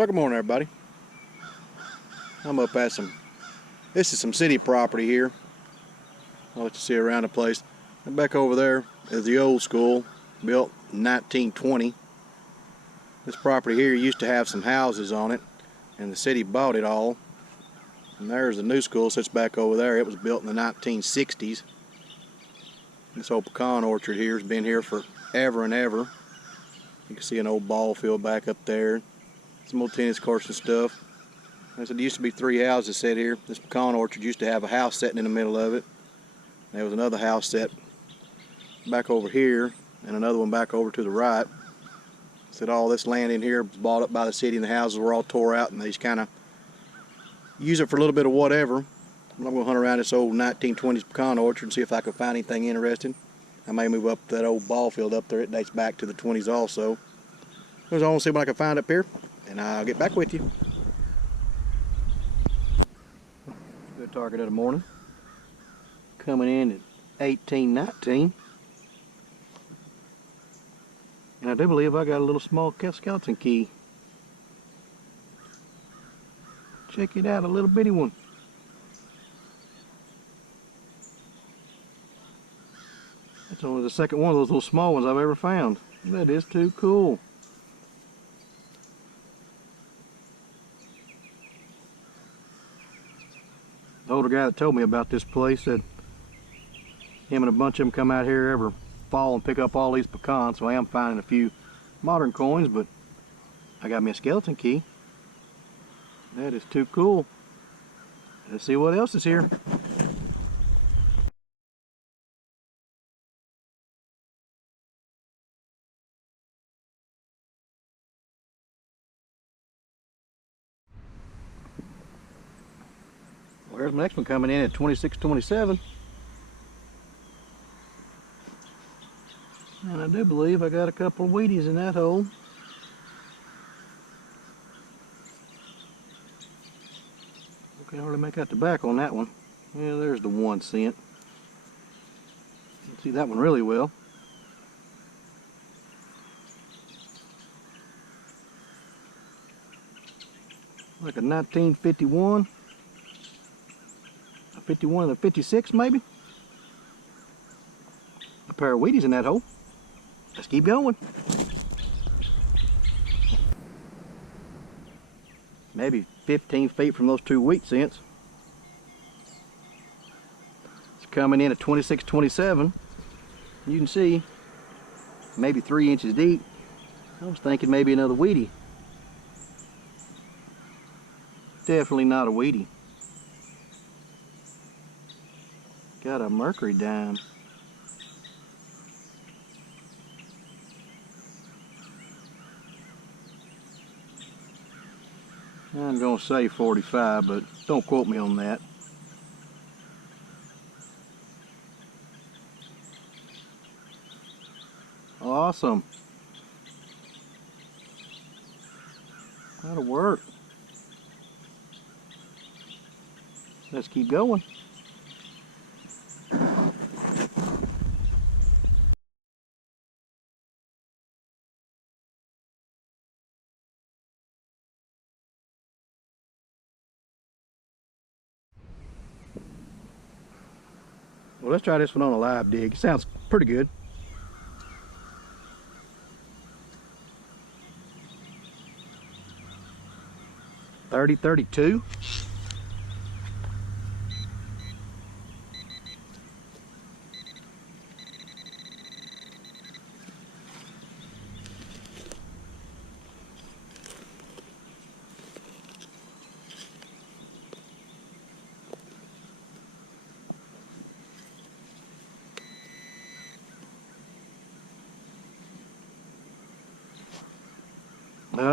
Well, good morning, everybody. I'm up at this is some city property here. I'll let you see around the place. And back over there is the old school, built in 1920. This property here used to have some houses on it, and the city bought it all. And there's the new school, sits back over there. It was built in the 1960s. This old pecan orchard here has been here forever and ever. You can see an old ball field back up there. Some old tennis courts and stuff. Like I said, there used to be 3 houses set here. This pecan orchard used to have a house sitting in the middle of it. There was another house set back over here, and another one back over to the right. Said all this land in here was bought up by the city, and the houses were all tore out, and they just kind of use it for a little bit of whatever. I'm going to hunt around this old 1920s pecan orchard and see if I can find anything interesting. I may move up that old ball field up there. It dates back to the 20s also. I want to see what I can find up here, and I'll get back with you. Good target of the morning. Coming in at 1819. And I do believe I got a little small skeleton key. Check it out, a little bitty one. That's only the second one of those little small ones I've ever found. That is too cool. The older guy that told me about this place said him and a bunch of them come out here every fall and pick up all these pecans, so I am finding a few modern coins, but I got me a skeleton key. That is too cool. Let's see what else is here. Well, here's my next one coming in at 2627. And I do believe I got a couple of Wheaties in that hole. Okay, hardly make out the back on that one. Yeah, there's the 1 cent. You can see that one really well. Like a 1951. A 51 and a 56 maybe. A pair of Wheaties in that hole. Let's keep going. Maybe 15 feet from those 2 wheat cents. It's coming in at 2627. You can see maybe 3 inches deep. I was thinking maybe another Wheatie. Definitely not a Wheatie. Got a mercury dime. I'm going to say 45, but don't quote me on that. Awesome. That'll work. Let's keep going. Well, let's try this one on a live dig. Sounds pretty good. $30.32.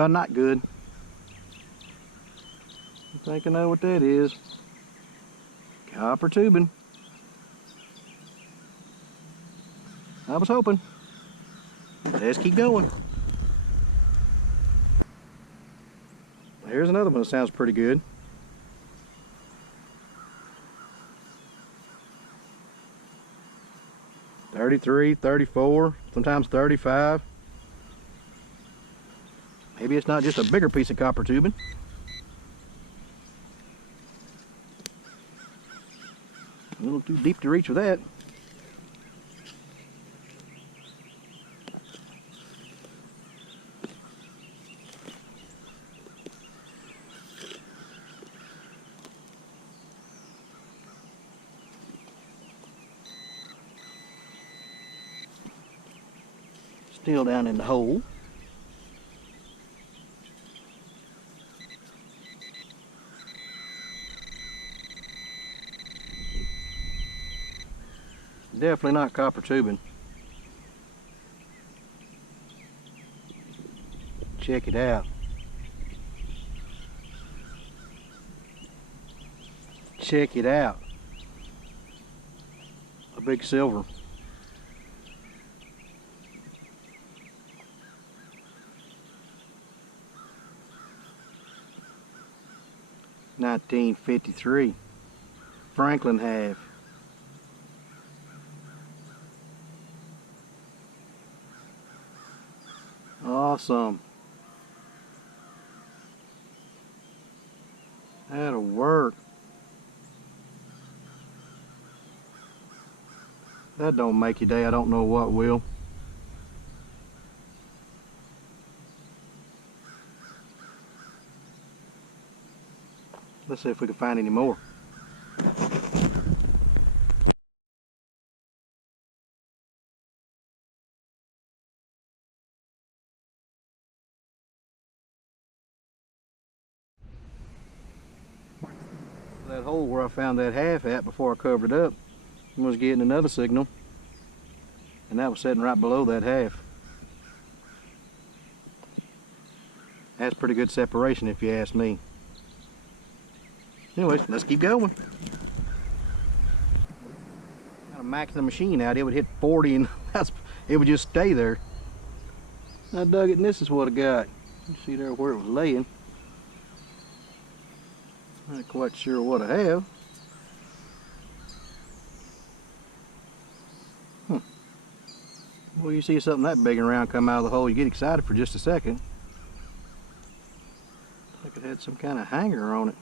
Not good. I think I know what that is. Copper tubing. I was hoping. Let's keep going. Here's another one that sounds pretty good. 33, 34, sometimes 35. Maybe it's not just a bigger piece of copper tubing. A little too deep to reach with that. Still down in the hole. Definitely not copper tubing. Check it out. Check it out. A big silver. $19.53. Franklin half. Awesome. That'll work. That don't make your day. I don't know what will. Let's see if we can find any more. That hole where I found that half at before I covered it up was getting another signal, and that was sitting right below that half. That's pretty good separation if you ask me. Anyways, let's keep going. Gotta max the machine out. It would hit 40 and it would just stay there. I dug it and this is what I got. You see there where it was laying. Not quite sure what I have. Well, you see something that big and round come out of the hole, you get excited for just a second. Like it had some kind of hanger on it.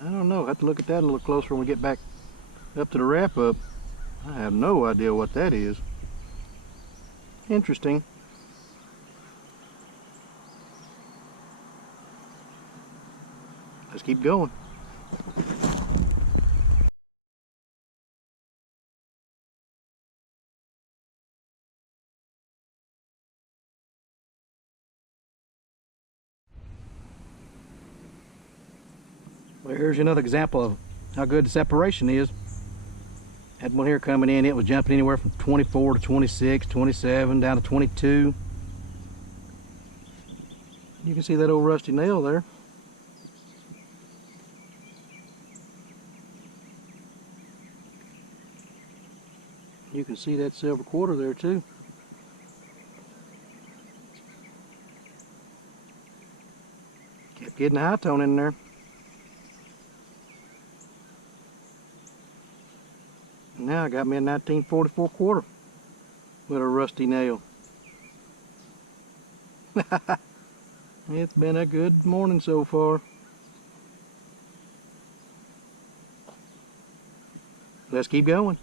I don't know. I have to look at that a little closer when we get back up to the wrap up. I have no idea what that is. Interesting. Let's keep going. Well, here's another example of how good the separation is. Had one here coming in, it was jumping anywhere from 24 to 26, 27, down to 22. You can see that old rusty nail there. You can see that silver quarter there too. Kept getting the high tone in there. Now I got me a 1944 quarter with a rusty nail. It's been a good morning so far. Let's keep going.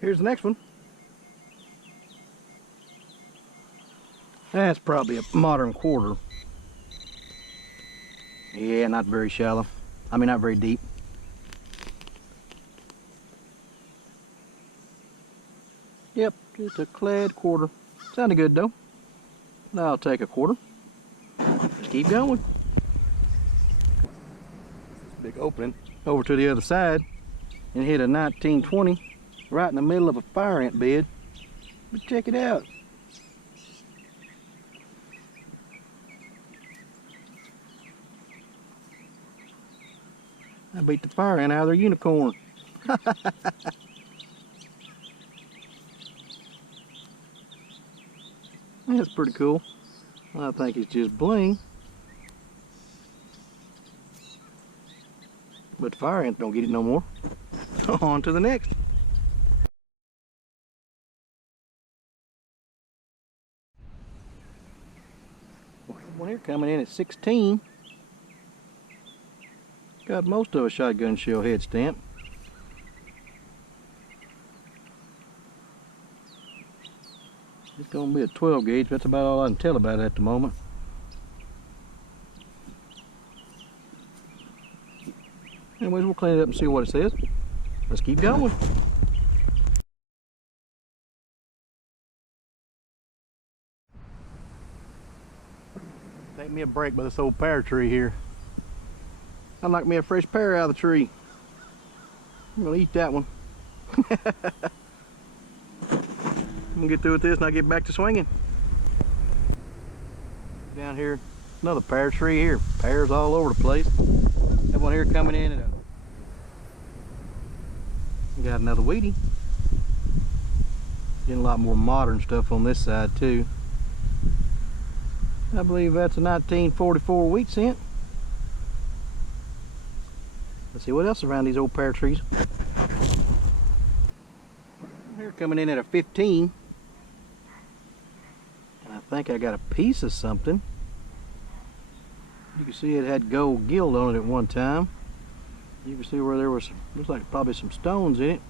Here's the next one. That's probably a modern quarter. Yeah, not very shallow. I mean, not very deep. Yep, just a clad quarter. Sounded good though. Now I'll take a quarter. Let's keep going. Big opening over to the other side and hit a 1920 right in the middle of a fire ant bed. But check it out. I beat the fire ant out of their unicorn. That's pretty cool. I think it's just bling. But the fire ant don't get it no more. On to the next. One here coming in at 16. Got most of a shotgun shell head stamp. It's going to be a 12 gauge. That's about all I can tell about it at the moment. Anyways, we'll clean it up and see what it says. Let's keep going. Take me a break by this old pear tree here. I knocked me a fresh pear out of the tree. I'm gonna eat that one. I'm gonna get through with this and I'll get back to swinging. Down here, another pear tree here. Pears all over the place. That one here coming in and got another weedy. Getting a lot more modern stuff on this side too. I believe that's a 1944 wheat cent. Let's see what else is around these old pear trees. Here coming in at a 15. And I think I got a piece of something. You can see it had gold gild on it at one time. You can see where there was, looks like probably some stones in it.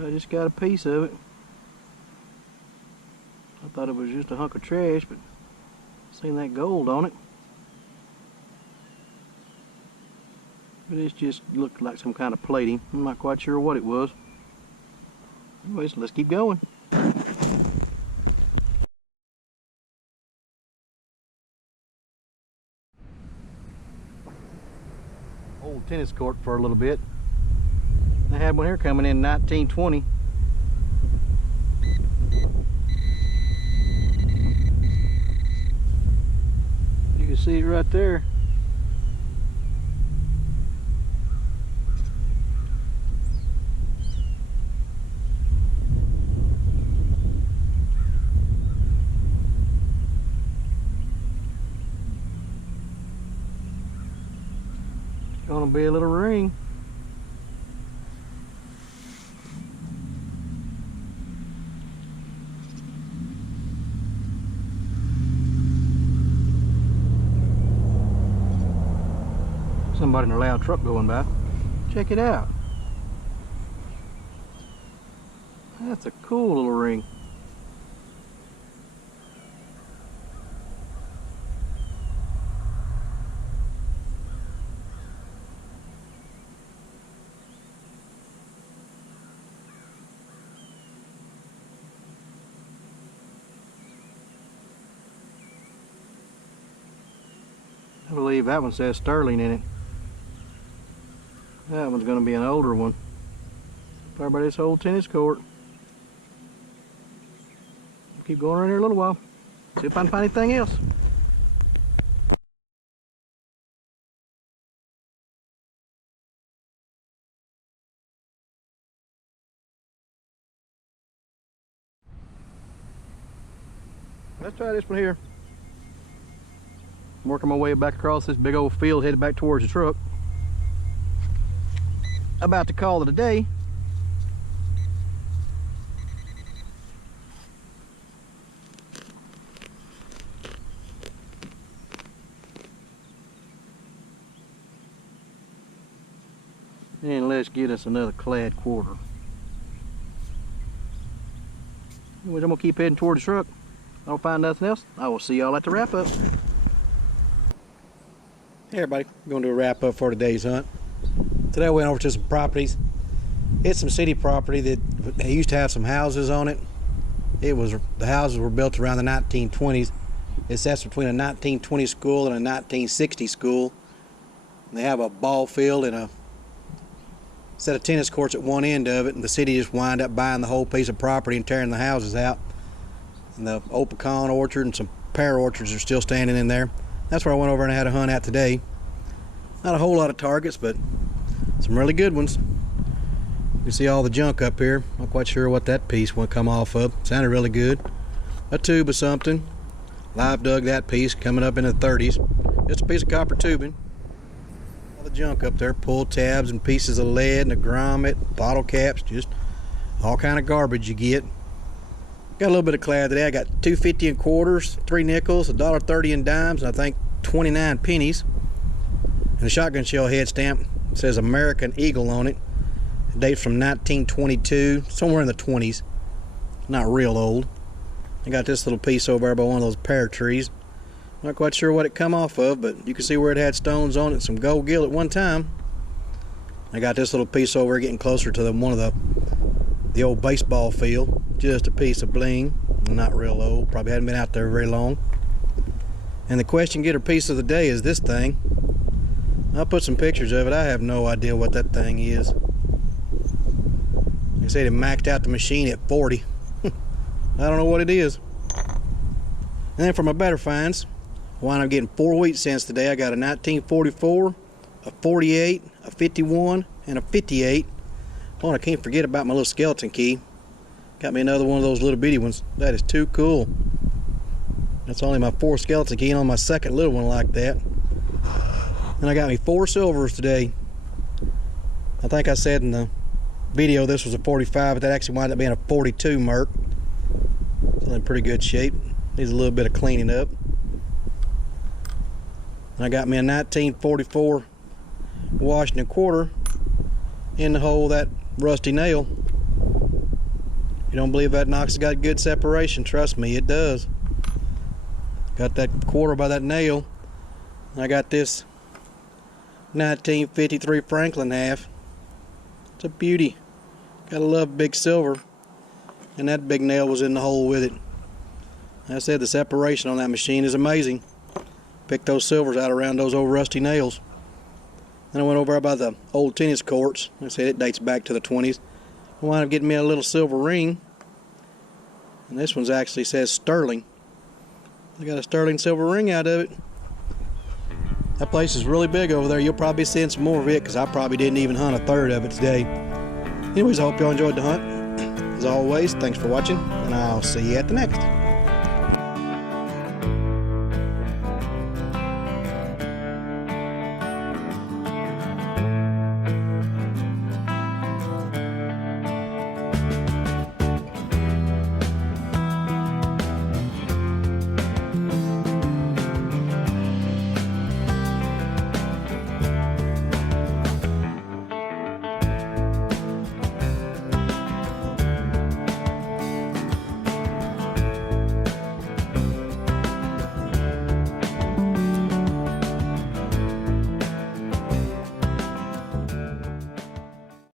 I just got a piece of it. I thought it was just a hunk of trash, but seen that gold on it. But it just looked like some kind of plating. I'm not quite sure what it was. Anyways, let's keep going. Old tennis court for a little bit. I had one here coming in 1920. You can see it right there. Gonna be a little ring. Somebody in a loud truck going by. Check it out. That's a cool little ring. I believe that one says sterling in it. That one's going to be an older one. Probably by this old tennis court. I'll keep going around here a little while. See if I can find anything else. Let's try this one here. I'm working my way back across this big old field, headed back towards the truck. About to call it a day. And let's get us another clad quarter. Anyways, I'm gonna keep heading toward the truck. I don't find nothing else. I will see y'all at the wrap up. Hey everybody, we're going to do a wrap up for today's hunt. Today I went over to some properties. It's some city property that used to have some houses on it. The houses were built around the 1920s. It sets between a 1920 school and a 1960 school. They have a ball field and a set of tennis courts at one end of it, and the city just wind up buying the whole piece of property and tearing the houses out. And the old pecan orchard and some pear orchards are still standing in there. That's where I went over and I had a hunt at today. Not a whole lot of targets, but some really good ones. You see all the junk up here. Not quite sure what that piece will come off of. Sounded really good. a tube of something. Live dug that piece, coming up in the 30s. Just a piece of copper tubing. All the junk up there, pull tabs and pieces of lead and a grommet, bottle caps, just all kind of garbage you get. Got a little bit of clad today. I got $2.50 in quarters, 3 nickels, $1.30 in dimes, and I think 29 pennies. And the shotgun shell head stamp says American Eagle on it. It dates from 1922, somewhere in the 20s. Not real old. I got this little piece over there by one of those pear trees. Not quite sure what it come off of, but you can see where it had stones on it, some gold gill at one time. I got this little piece over here getting closer to one of the old baseball field. Just a piece of bling, not real old, probably hadn't been out there very long. And the question getter piece of the day is this thing. I'll put some pictures of it. I have no idea what that thing is. They said it maxed out the machine at 40. I don't know what it is. And then for my better finds, I wound up getting 4 wheat cents today. I got a 1944, a 48, a 51, and a 58. Oh, and I can't forget about my little skeleton key. Got me another one of those little bitty ones. That is too cool. That's only my 4th skeleton key, and on my 2nd little one like that. And I got me 4 silvers today. I think I said in the video this was a 45, but that actually wound up being a 42 Merc. It's in pretty good shape. Needs a little bit of cleaning up. And I got me a 1944 Washington quarter in the hole of that rusty nail. You don't believe that Knox has got good separation? Trust me, it does. Got that quarter by that nail. And I got this 1953 Franklin half. It's a beauty. Gotta love big silver. And that big nail was in the hole with it. Like I said, the separation on that machine is amazing. Picked those silvers out around those old rusty nails. Then I went over by the old tennis courts. Like I said, it dates back to the 20s. I wound up getting me a little silver ring. And this one's actually says sterling. I got a sterling silver ring out of it. That place is really big over there. You'll probably be seeing some more of it because I probably didn't even hunt a 1/3 of it today. Anyways, I hope y'all enjoyed the hunt. As always, thanks for watching, and I'll see you at the next.